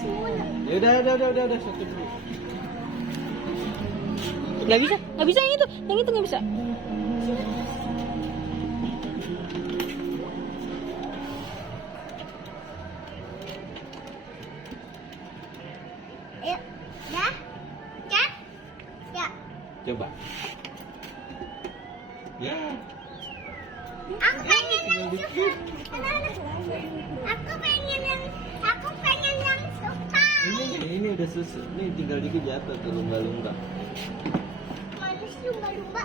Ya udah satu dulu. Nggak bisa yang itu nggak bisa. Ya, ya. Coba. Ya. Aku pengen yang suka. Aku pengen yang suka. Ini udah susu. Ini tinggal dikit jatuh tuh lumba-lumba. Manis lumba-lumba.